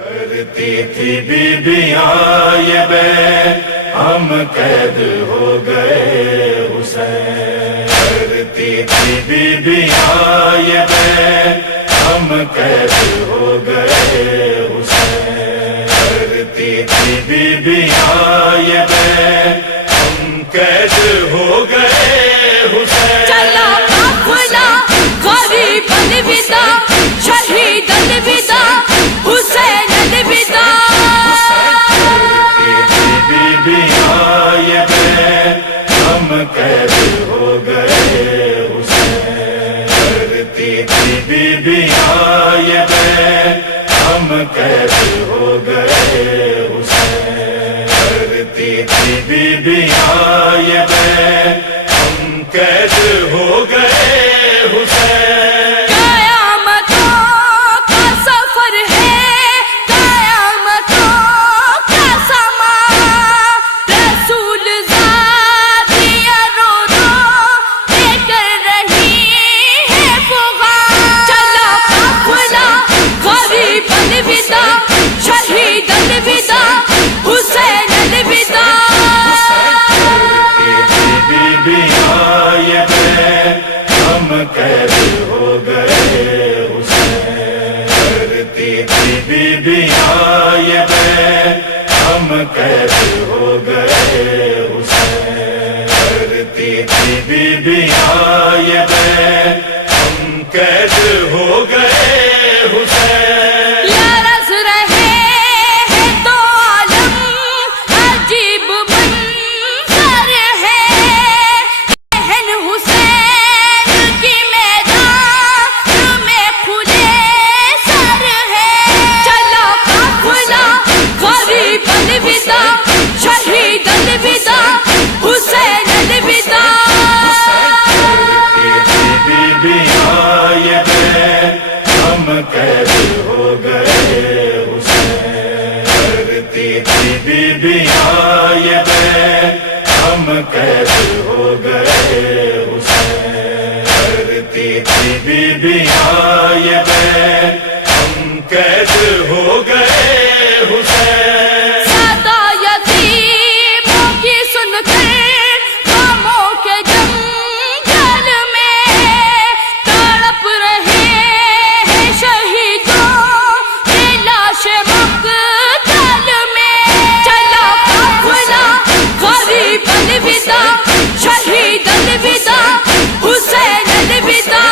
کرتی تھی بیبیاں یہ بین ہم قید ہو گئے حسین، کرتی تھی بیبیاں یہ بین ہم قید ہو گئے حسین، کرتی تھی بیبیاں یہ بین ہم قید ہو گئے حسین۔ چلا قافلہ غریب الوداع، شہید الوداع، حسین الوداع۔ بیبیاں یہ بین ہم قید ہو گئے حسین، کرتی تھی بیبیاں یہ بین ہم قید ہو گئے حسین، کرتی تھی بیبیاں یہ بین ہم قید ہو گئے حسین۔ قیامتوں کا سفر ہے، قیامتوں کا سما، رسول ذاتیہ رو رو لے کر رہی ہے فغاں۔ چلا قافلہ غریب الوداع، شہید الوداع، حسین الوداع۔ بیبیاں یہ بین ہم قید ہو گئے حسین، کرتی تھی بیبیاں یہ بین ہم قید ہو گئے حسین، کرتی تھی بیبیاں یہ بین ہم قید ہو گئے حسین۔ لرز رہے ہیں تو عالم، عجیب منظر ہے، بہن حسین کی میدان میں کھلے سر ہے۔ چلا قافلہ غریب الوداع، شہید الوداع، حسین الوداع۔ بیبیاں یہ بین ہم قید ہو گئے حسین، کرتی تھی بیبیاں یہ بین ہم قید ہو گئے حسین، کرتی تھی بیبیاں یہ بین ہم قید ہو گئے حسین۔ صدا یتیموں کی سن کر غموں کے جنگل میں تڑپ رہے ہیں شہیدوں کی لاشیں مقتل میں۔ چلا قافلہ غریب الوداع، شہید الوداع، حسین الوداع۔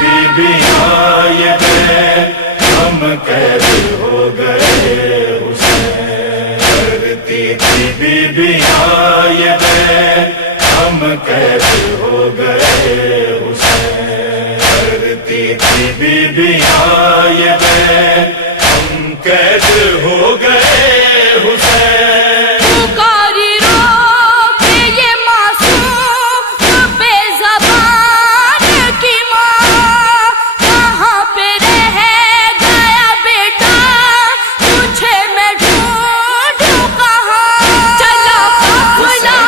بیبیاں یہ بین ہم قید ہو گئے حسین، کرتی تھی بیبیاں یہ بین ہم قید ہو گئے حسین، کرتی تھی بیبیاں یہ بین ہم قید ہو گئے حسین۔ پکاری رو کے یہ معصوم بے زبان کی ماں، کہاں پہ رہ گیا بیٹا، تجھے میں ڈھونڈوں کہاں۔ چلا قافلہ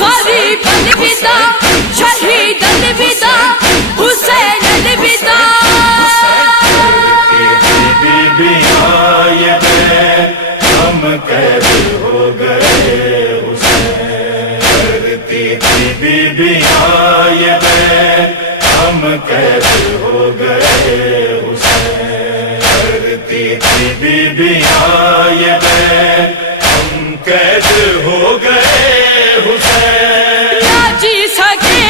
غریب الوداع، شہید الوداع، حسین الوداع۔ بیبیاں یہ بین ہم قید ہو گئے حسین، کرتی تھی بیبیاں یہ بین ہم قید ہو گئے حسین، کرتی تھی بیبیاں یہ بین ہم قید ہو گئے حسین۔ نہ جی سکے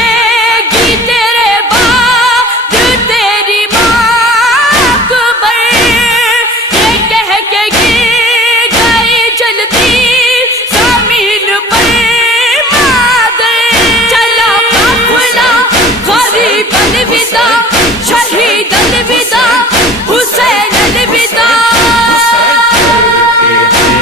گی تیرے بعد تیری ماں اکبر، یہ کہہ کے گر گئی جلتی زمین پر مادر۔ چلا قافلہ غریب الوداع، شہید الوداع، حسین الوداع۔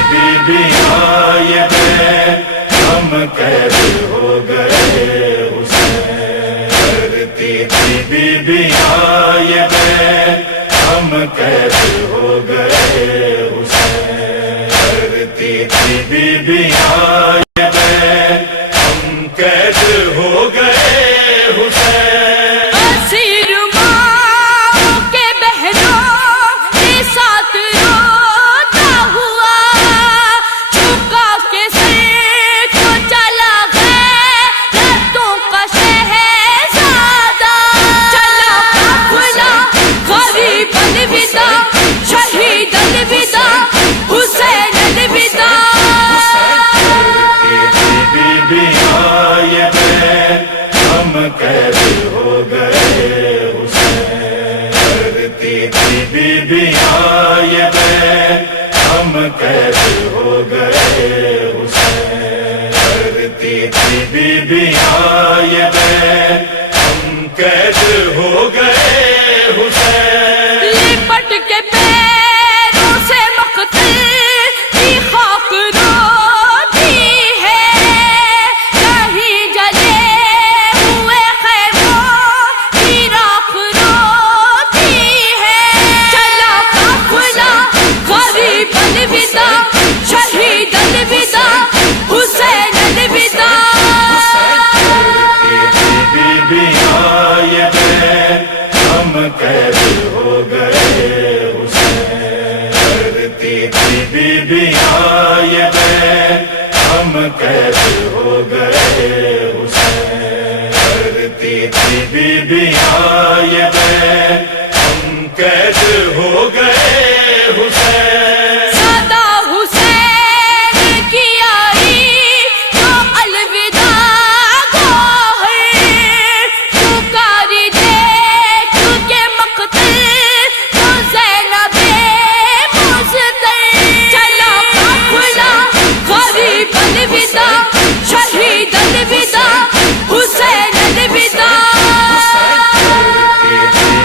بیبیاں یہ بین ہم قید ہو گئے حسین، کرتی تھی بیبیاں یہ بین ہم قید ہو گئے حسین، کرتی تھی بیبیاں یہ بین ہم قید ہو گئے حسین۔ اسیر ماں کے بہنوں تھی بیبیاں یہ بین ہم قید ہو گئے حسین کرتی تھی بیبیاں یہ بین ہم قید ہو گئے حسین لپٹ کے پیروں سے مقتل کی خاک روتی ہے کہیں جلے ہوئے خیموں کی راکھ روتی ہے چلا قافلہ غریب الوداع شہید الوداع حسین الوداع بیبیاں یہ بین ہم قید ہو گئے حسین کرتی تھی بیبیاں یہ بین ہم قید ہو گئے حسین کرتی تھی بیبیاں یہ بین ہم قید ہو گئے حسین سادہ حسین کی آئی جو الوداع گوہر پکاری دیکھ کے مقتل تو زینب مزتر چلا قافلہ غریب الوداع شہید الوداع حسین الوداع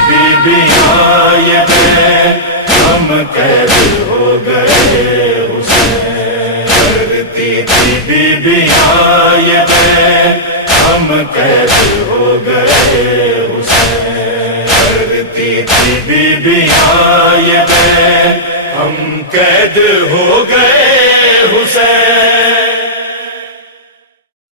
بیبیاں یہ بین ہم قید ہو گئے حسین کرتی تھی بیبیاں یہ بین ہم قید ہو گئے حسین کرتی تھی بیبیاں یہ بین ہم قید ہو گئے